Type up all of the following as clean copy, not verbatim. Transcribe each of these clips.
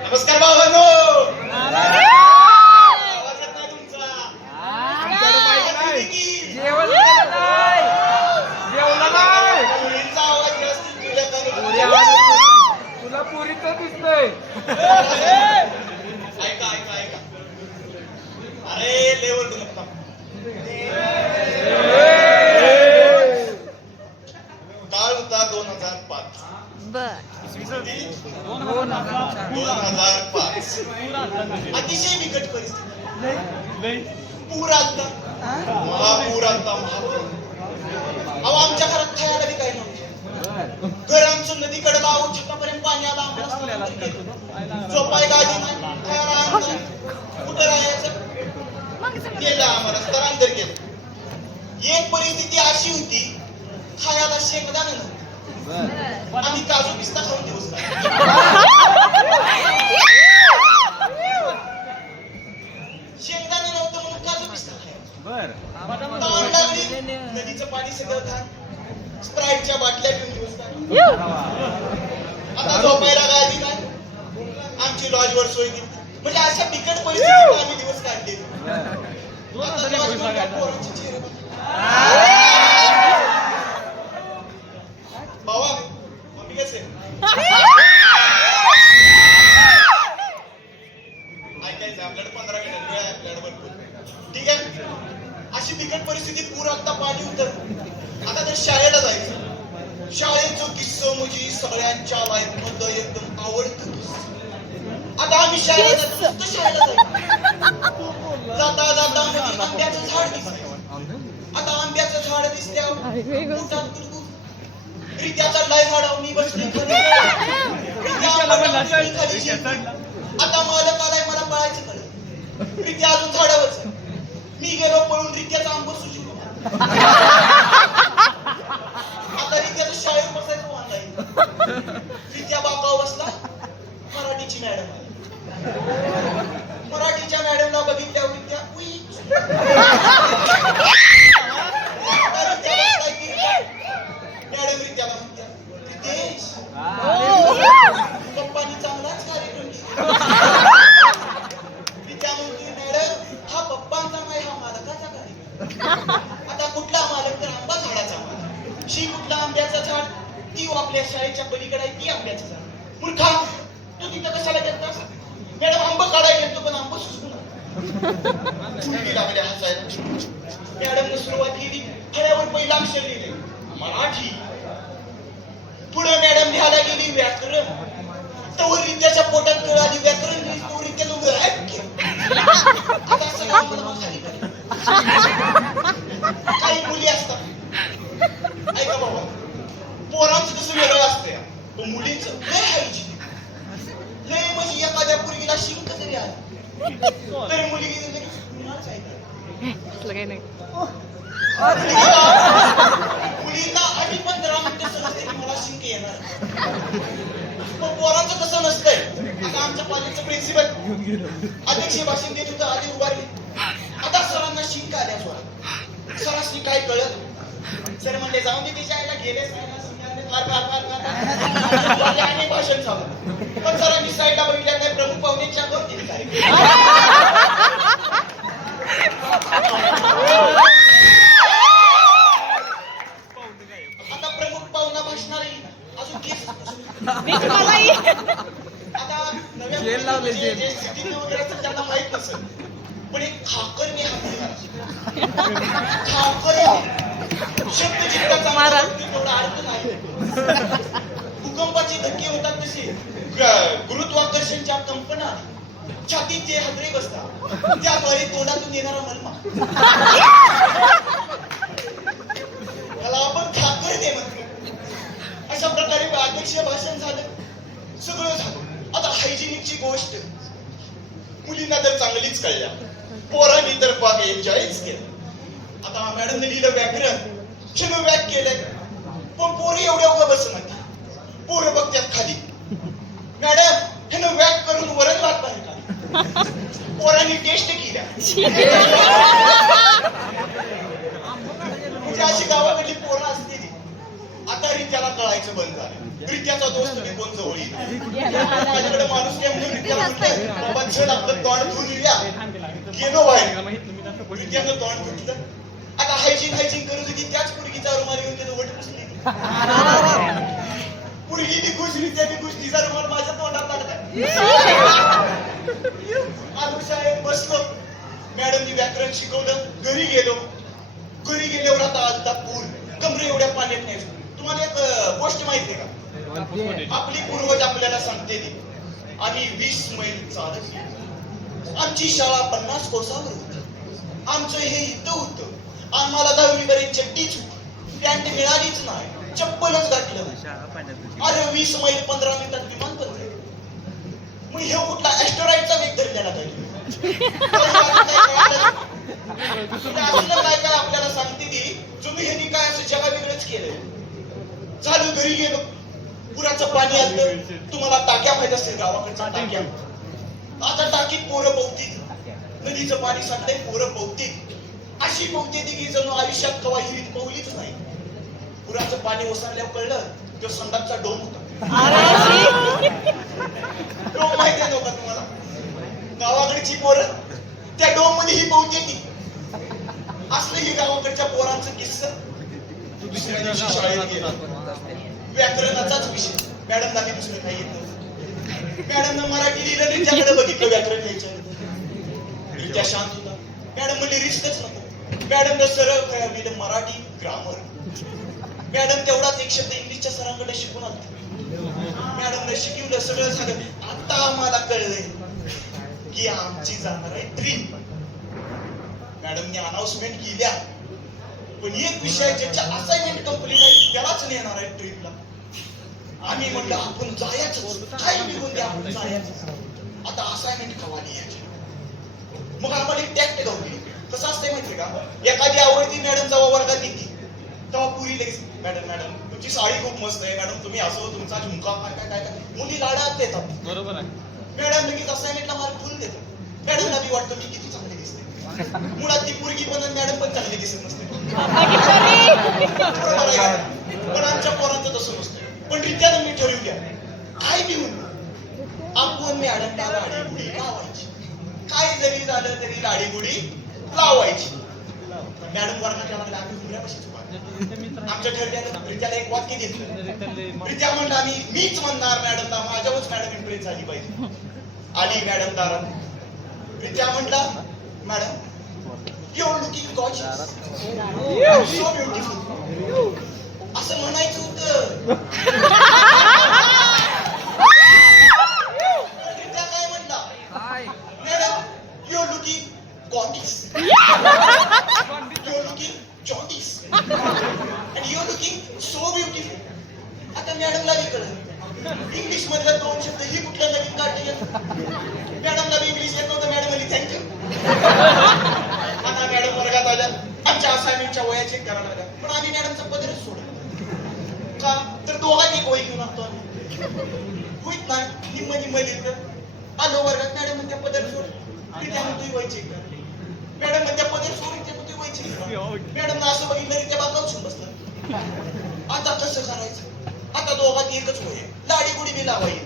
नमस्कार बाबांनो. आवाज येत नाही तुमचा. पुरीचा आवाज जास्त तुला पुरीच दिसतंय. ऐका ऐका ऐका. अरे लेवल नका. काळ होता 2005. 2005. अतिशय बिकट परिस्थिती. पूर आलता. महापूर आलता. महापूर. अहो आमच्या घरात खायला बी काही नव्हतं. घर आमचं नदीकडे गाव छतापर्यंत पाणी आलं. आम्हाला झोपाय गाडी नाही, खायला अन्न नाही. कुठं राहायचं? केलं आम्हाला स्थलांतर केलं. एक परिस्थिती अशी होती, खायला शेंगदाणे नव्हते. आम्ही काजू पिस्ता खाऊन दिवस शेंगदाणे नव्हतं म्हणून काजू पिस्ता खायला. नदीचं पाणी सगळं खा. स्प्राईटच्या बाटल्या घेऊन दिवस आता झोपायला गादी नाही. आमची लॉजवर सोय केली. म्हणजे अशा बिकट परिस्थितीत आम्ही दिवस काढले. पोरांचे चेहरे भावा मम्मी कसे ऐकायचं आपल्याकडे 15 मिनिट वेळ आहे आपल्याकडे भरपूर. ठीक आहे. अशी बिकट परिस्थिती पूर आलता पाणी उतर. आता तर शाळेला जायचं. शाळेचं किस्सा म्हणजे सगळ्यांच्या लाईफ मधलं एकदम आवडतं किस्सा. आता आम्ही शाळेला जातो. शाळेला जायचं. जाता जाता मध्ये आंब्याचं झाड दिसतं. आता आंब्याचं झाड दिसल्यावर रित्याचा लय झाडावर मी बसले. आता मालक आलाय मला पळायचं कळलं. रित्या अजून झाडावरच. मी गेलो पळून रित्याचा आंबा सुचलो. आता रित्याचं शाळेत बसायचं ऑनलाईन. रित्या बाकाव बसला. मराठीची मॅडम आली. मराठीच्या मॅडमला बघितल्यावर रित्या मॅडम रित्याला म्हणत्या रितेश पप्पानी चांगलाच कार्यक्रम केला. रित्या म्हणते मॅडम हा पप्पांचा नाही हा मालकाचा कार्यक्रम. आता कुठला मालक तर आंबा झाडाचा मालक. शी कुठला आंब्याचा झाड ती आपल्या शाळेच्या पलीकडे आहे ती आंब्याचं झाड. मूर्खा तू तिथं कशाला घेतलास? मॅडम आंबा काढायला घेतो पण आंबा सुचू ना. लागले हसायला. मॅडमने सुरुवात केली. फळ्यावर पहिला अक्षर लिहिले मराठी. पुढे मॅडम लिहायला गेली व्याकरण. तोवर रित्याच्या पोटात कळ आली व्याकरण लिहिली. तोवर रित्याला उभं आता सगळं खाली काही मुली असतात. ऐका बाबा पोरांचं कसं वेगळं असतं पण मुलींचं लय हायजीन. लय म्हणजे एखाद्या मुलगीला शिंक जरी आली तरी मुलगी मुलींना आधी 15 मिनिटं समजते की मला शिंक येणार. पण पोरांचं तसं नसतंय. आता आमच्या कॉलेजचं प्रिन्सिपल अध्यक्ष भाषण देत होतं. आधी उभारले. आता सरांना शिंक आल्या जोरात. सरांनी काय कळत. सर म्हणले जाऊन दे तिच्या आईला गेले आणि भाषण चालू. पण सरांनी साईडला बघितल्या नाही. प्रमुख पाहुण्यांच्या वर दिली काय. आता प्रमुख पाहुणा भाषणार अजून केस. आता नव्या त्यांना माहित नसेल पण एक खाकर मी खाकर शब्द जितका तेवढा अर्थ नाही. भूकंपाचे धक्के होतात तसे गुरुत्वाकर्षणच्या कंपना छातीत जे हादरे बसतात त्याद्वारे तोंडातून येणारा मलमा त्याला आपण खाकर दे म्हणतो. अशा प्रकारे अध्यक्ष भाषण झालं. सगळं झालं. आता हायजिनिकची गोष्ट मुलींना तर चांगलीच कळल्या. पोरांनी तर बाग एन्जॉयच केलं. आता मॅडमने लिहिलं व्याकरण. क्षण व्याक केलंय पण पोरी एवढ्या उभं बसत. पोरं बघत्यात खाली. मॅडम हे व्याक करून वरण भात बाहेर काढ. पोरांनी टेस्ट केल्या. म्हणजे अशी गावाकडली पोरं असतील. आता रित्याला कळायचं बंद झालं. रित्याचा दोस्त मी कोण जवळ येईल माझ्याकडे माणूस काय म्हणून रित्याला म्हटलं बाबा चल आपलं तोंड धुवून येऊया गेलो बाहेर रित्याचं तोंड धुतलं आता हायजीन करत होती त्याच पुरगीचा रुमाल घेऊन त्याचं वट पुसली पुरगी बी खुश रित्या बी खुश तिचा रुमाल माझ्या तोंडात लागला आलो शाळेत बसलो मॅडमनी व्याकरण शिकवलं घरी गेल्यावर आता आलता पूर कमरे एवढ्या पाण्यात नाही तुम्हाला एक गोष्ट माहिती आहे का आपली पूर्वज आपल्याला सांगते आम्ही 20 मैल चालत गेलो आमची शाळा 50 कोसावर होती आमचं हे इथं होतं आम्हाला 10वी पर्यंत चड्डीच होती पॅन्ट मिळालीच नाही चप्पलच घातलं अरे 20 मैल 15 मिनिटात विमान पण जाईल मग हे कुठला ऍस्ट्रॉइडचा वेग धरलेला पाहिजे काय आपल्याला सांगते ती तुम्ही ह्यांनी काय असं जगा वेगळंच केलंय चालू घरी गेलो पुराचं पाणी आलं तुम्हाला टाक्या माहित असतील गावाकडच्या टाक्या आता टाकीत पोरं पोहतील नदीचं पाणी सांगतंय पोरं पोहतील अशी पोहते ती की जणू आयुष्यात कवा हिरीत पोहलीच नाही पुराचं पाणी ओसरल्यावर कळलं तो संडासचा डोम होता डोम माहिती आहे नव्हता तुम्हाला गावाकडची पोरं त्या डोम मध्ये ही पोहते ती असलं ही गावाकडच्या पोरांचं किस्सा दुसऱ्या दिवशी शाळेत गेला व्याकरणाचाच विषय मॅडमला मी दुसरं काही येत नव्हतं मॅडमनं मराठी लिहिलं रित्याकडे बघितलं व्याकरण लिहायचं रित्या शांत होता मॅडम म्हणली रिस्कच नको मॅडमनं सरळ काय लिहिलं मराठी ग्रामर मॅडम तेवढाच एक शब्द इंग्लिशच्या सरांकडे शिकून आला मॅडमने शिकवलं सगळं सांगत आता आम्हाला कळलंय की आमची जाणार आहे ट्रिप मॅडमने अनाउन्समेंट केल्या पण एक विषय ज्याच्या असाइनमेंट कंप्लीट आहे त्यालाच नेणार आहे ट्रिपला आम्ही म्हणलं आपण जायचं काय निघून द्या आपण जायचं आता असाइनमेंट कवा लिहायची मग आम्हाला एक टॅक्ट गावली कसं असतंय माहितीये का एखादी आवडती मॅडम जेव्हा वर्गात येते तेव्हा पुरी लगेच मॅडम तुमची साडी खूप मस्त आहे मॅडम तुम्ही असं तुमचा झुमका काय मुली लाडात देतात बरोबर आहे मॅडम लगेच असाइनमेंटला मार्क फुल देतात मॅडमला बी वाटतं मी किती चांगली दिसते मुळात ती पुरगी पण मॅडम पण चांगली दिसत नसते पण आमच्या पोरांचं तसं नसतं पण रित्यानं मी ठरवूया काय बी म्हणून आपण मॅडमला लाडीगुडी लावायची काय जरी झालं तरी लाडीगुडी लावायची मॅडम वर्गाच्या लागला आम्ही घुमऱ्यापाशीच आमच्या ठरल्यानं रित्याला एक वाक्य घेतलं रित्या म्हणलं मीच म्हणणार मॅडमला माझ्यावरच मॅडम इम्प्रेस झाली पाहिजे आली मॅडम दारात रित्या म्हणला madam you're looking gorgeous so beautiful असं म्हणायचं होतं रित्या काय म्हणला madam you're looking gorgeous you're looking jaundice and you're looking so beautiful आता मॅडमला बी कळलं इंग्लिश मधल्या 2 शब्द ही कुठल्या नवीन काढले मॅडमला बी इंग्लिश येत नव्हतं मॅडम म्हणली थँक्यू आता मॅडम वर्गात आल्या आमच्या असाइनमेंटच्या वया चेक करायला लागल्या पण आम्ही मॅडमचा पदरच सोडला का तर दोघांनी एक वही घेऊन आणतो आम्ही होईत नाही निम्म लिहिलं आलो वर्गात मॅडम म्हणत्या पदर सोड रित्या म्हणतोय वही चेक कर मॅडम म्हणत्या पदर सोड रित्या म्हणतोय वही चेक कर मॅडम असं बघितलं रित्या बाकावून बसलं आता कसं करायचं आता दोघांनी एकच वही लाडीगुडी बी लावायची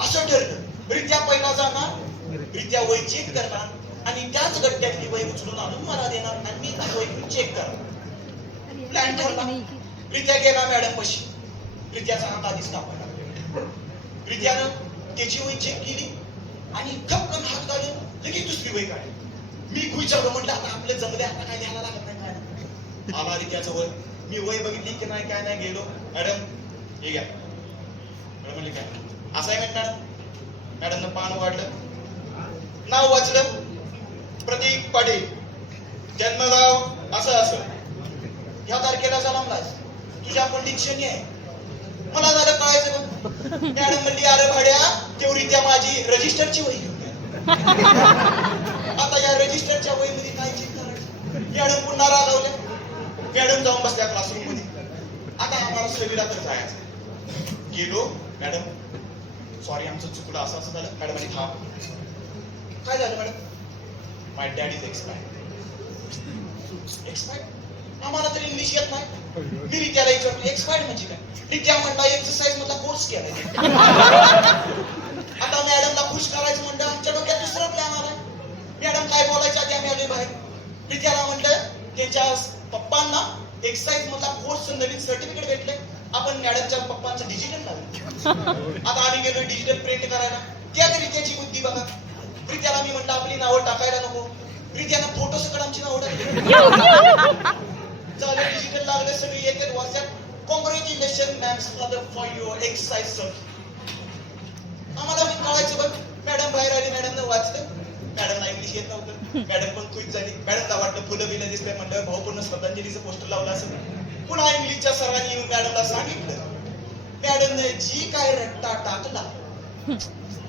असं ठरलं रित्या पहिला जाणार रित्या वही चेक करणार आणि त्याच गड्ड्यातली वही उचलून आणून मला देणार आणि मी ती वही चेक करणार प्लॅन ठरला रित्या गेला मॅडम पशी रित्याचा हात आधीच कापला रित्यानं त्याची वही चेक केली आणि खपकन हात काढून लगेच दुसरी वही काढली मी खुईच्यावर म्हटलं आता आपलं जमले आता काय लिहायला लागत नाही मॅडम आला रित्याचं वय मी वही बघितली की नाही काय नाही गेलो मॅडम हे घ्या मॅडम म्हणले काय असाइनमेंट मॅडम मॅडमनं पान वाढलं नाव वाचलं प्रतीक पाटील जन्मगाव असं ह्या तारखेला जन्मलास तुझ्या पण डिक्शनरी आहे मला झालं कळायचं पण मॅडम म्हणली अरे भाड्या तेवढी त्या माझी रजिस्टरची वही घेऊन आता या रजिस्टरच्या वहीमध्ये काय चेक करायचं मॅडम पुन्हा रागावल्या मॅडम जाऊन बसल्या क्लासरूम मध्ये आता आम्हाला सगळीला तर जायचं गेलो मॅडम सॉरी आमचं चुकलं असं झालं मॅडम आणि काय झालं madam my dad is expired आम्हाला तर इंग्लिश येत नाही. मी रित्याला विचारलं एक्सपायर्ड म्हणजे काय? रित्या म्हणला एक्सरसाइज मधला कोर्स केलाय. आता मॅडमला खुश करायचं म्हणलं आमच्या डोक्यात दुसरा प्लॅन आलाय. मॅडम काय बोलायच्या आधी आम्ही आलोय बाहेर. रित्याला म्हणलं त्यांच्या पप्पांना एक्सरसाइज मधला कोर्स नवीन सर्टिफिकेट भेटले. आपण मॅडमच्या पप्पांचं डिजिटल लावलं. आता आम्ही गेलो डिजिटल प्रिंट करायला. त्याच रित्याची बुद्धी बघा. प्रीत्याला मी म्हटलं आपली नावं टाकायला नको. प्रीत्यानं फोटो सकट आमची नावं टाकली. झालं डिजिटल लागले सगळे येतात WhatsApp. Congratulation ma'ams for your exercise sir. आम्हाला मी कळायचं बघ. मॅडम बाहेर आली. मॅडमनं वाचलं. मॅडमला इंग्लिश येत नव्हतं. मॅडम पण खुश झाली. मॅडमला वाटलं फुलं बिलं दिसतंय म्हणलं भाऊपूर्ण श्रद्धांजलीचं पोस्टर लावलं असं. पुन्हा इंग्लिशच्या सरांनी येऊन मॅडमला सांगितलं. मॅडमने जी काय रट्टा टाकला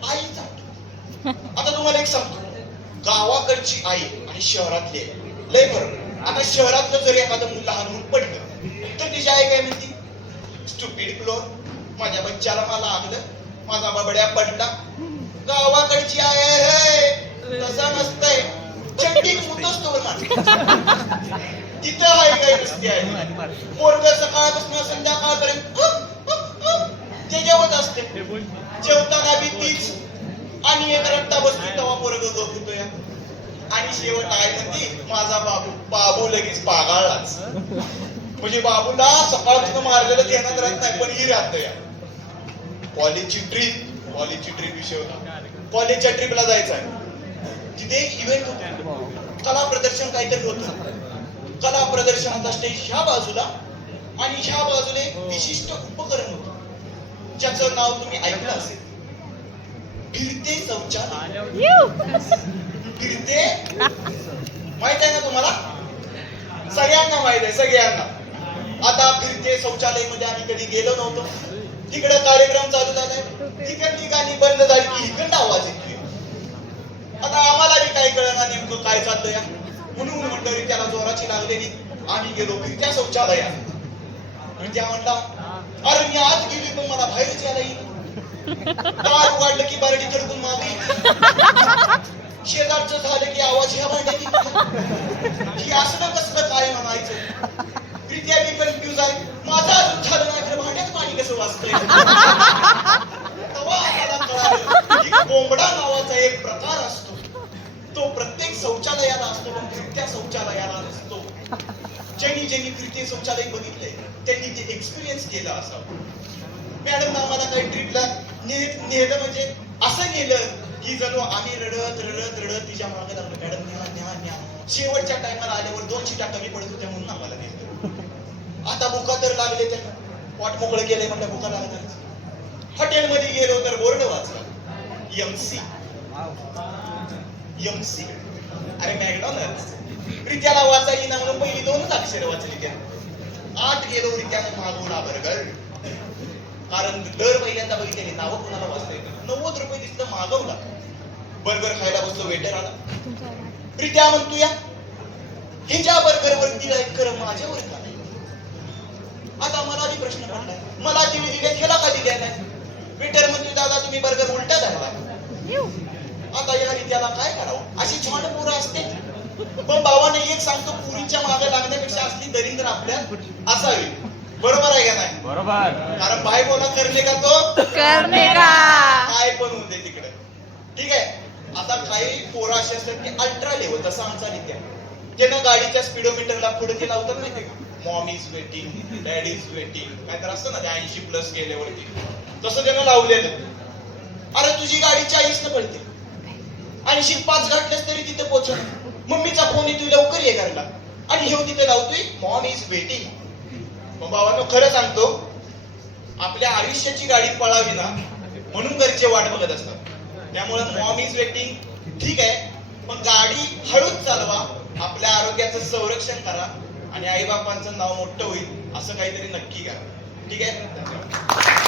आईचा. आता तुम्हाला एक सांगतो. गावाकडची आई आणि शहरातली आई लय फरक. आता शहरातलं जर एखादं मुलं हरवून पडलं तर तिची आई काय म्हणती? स्टुपिड क्लोर, माझ्या बच्च्याला मला आगलं, माझा बबड्या पडला. गावाकडची आहे तसं नसतंय. चड्डीत मुतच तोड मार. तिथं आहे काय नसते आहे. पोरग सकाळपासून संध्याकाळपर्यंत त्याच्यावरच असते. जेवताना बी तीच आणि एक रट्टा बसतो तेव्हा पोरग झोपतोय. आणि शेवट आहे म्हणते माझा बाबू लगेच पागाळलाच. म्हणजे बाबूला सकाळपासून मारलेलं ध्यानात राहत नाही पण ही राहत या. कॉलेजची ट्रिप विषय होता. कॉलेजच्या ट्रिपला जायचं आहे. तिथे एक इव्हेंट होता. कला प्रदर्शन काहीतरी होतं. कला प्रदर्शनाचा स्टेज ह्या बाजूला आणि ह्या बाजूला एक विशिष्ट उपकरण होतं ज्याचं नाव तुम्ही ऐकलं असेल. फिरते शौचालय. फिरते माहित आहे ना तुम्हाला? सगळ्यांना माहित आहे सगळ्यांना. आता फिरते शौचालय मध्ये आम्ही कधी गेलो नव्हतो. तिकडे कार्यक्रम चालू झालाय. तिकडली गाणी बंद झाली की इकडं आवाज येतोय. आता आम्हाला बी काही कळना नेमकं काय चाललंय. म्हणून मंडळी त्याला जोराची लागलेली. आम्ही गेलो फिरत्या शौचालयात. त्या म्हणला अरे मी आत गेली पण मला बाहेरच यायला येईल. दार उघडलं की बारडी थडकून मागली. शेजारचं झालं की आवाज ह्या भांड्यात. ही असलं कसलं काय म्हणायचं. प्रीत्या मी कन्फ्युज आहे. माझा अजून झालं नाही खरं भांड्यात पाणी कसं वाजतंय. तेव्हा आम्हाला कळालं की कोंबडा नावाचा एक प्रकार असतो. तो प्रत्येक शौचालयाला असतो पण फिरत्या शौचालयाला नसतो. ज्यांनी फिरते शौचालय बघितलंय त्यांनी ते एक्सपिरियन्स केला असावं. मॅडम आम्हाला काही ट्रिपला नेलं म्हणजे असं नेलं की जणू आम्ही रडत तिच्या मागे लागलो. मॅडम न्या. शेवटच्या टायमाला आल्यावर 2 शिटा कमी पडत होत्या म्हणून आम्हाला नेलं. आता भुका तर लागले. त्यांना पोट मोकळं केलंय म्हटलं भुका लागलं. हॉटेलमध्ये गेलो तर बोर्ड वाचला MC. अरे मॅकडॉनल्ड्स. रित्याला वाचायची ना म्हणून पहिली 2च अक्षरं वाचली. त्या आत गेलो. रित्याने मागवला बर्गर. कारण दर पहिल्यांदा बघितले नावं कोणाला वाचता येतं. 90 रुपये दिसलं मागवला. बर्गर खायला बसलो. वेटर आला. प्रीत्या म्हणतो या हे ज्या बर्गर वरती लाईक कर माझ्यावर का नाही. आता मला बी प्रश्न पडलाय. मला ती दिले ह्याला का दिल्या नाही. वेटर म्हणतो दादा तुम्ही बर्गर उलटा धरला. आता या रित्याला काय करावं. अशी छान पोरं असते. पण बाबाने एक सांगतो पुरीच्या मागे लागण्यापेक्षा असली दरिंद्र आपल्यात असावी. बरोबर आहे का नाही? बरोबर. कारण बायकोला करणे का तो करणे का काय पण होते तिकडे. ठीक आहे. आता काही पोरं असे असतात की अल्ट्रा लेवल जसं आमचा रित्या ज्यांना गाडीच्या स्पीडोमीटरला पुढे ते लावतात माहिती का. Maugham is waiting, dad is waiting काय तर असतं ना ते 80+ गेल्यावरती तसं त्यानं लावलेलं. अरे तुझी गाडी 40 न पडते 80 घातल्यास तरी तिथे पोहोचणार. मम्मीचा फोन येतोय लवकर ये घरला आणि हे तिथे लावतोय मॉम इज वेटिंग. मग बाबांनो खरं सांगतो आपल्या आयुष्याची गाडी पळावी ना म्हणून घरचे वाट बघत असतात. त्यामुळे मॉम इज वेटिंग ठीक आहे पण गाडी हळूच चालवा. आपल्या आरोग्याचं संरक्षण करा आणि आई बापांचं नाव मोठं होईल असं काहीतरी नक्की करा. ठीक आहे.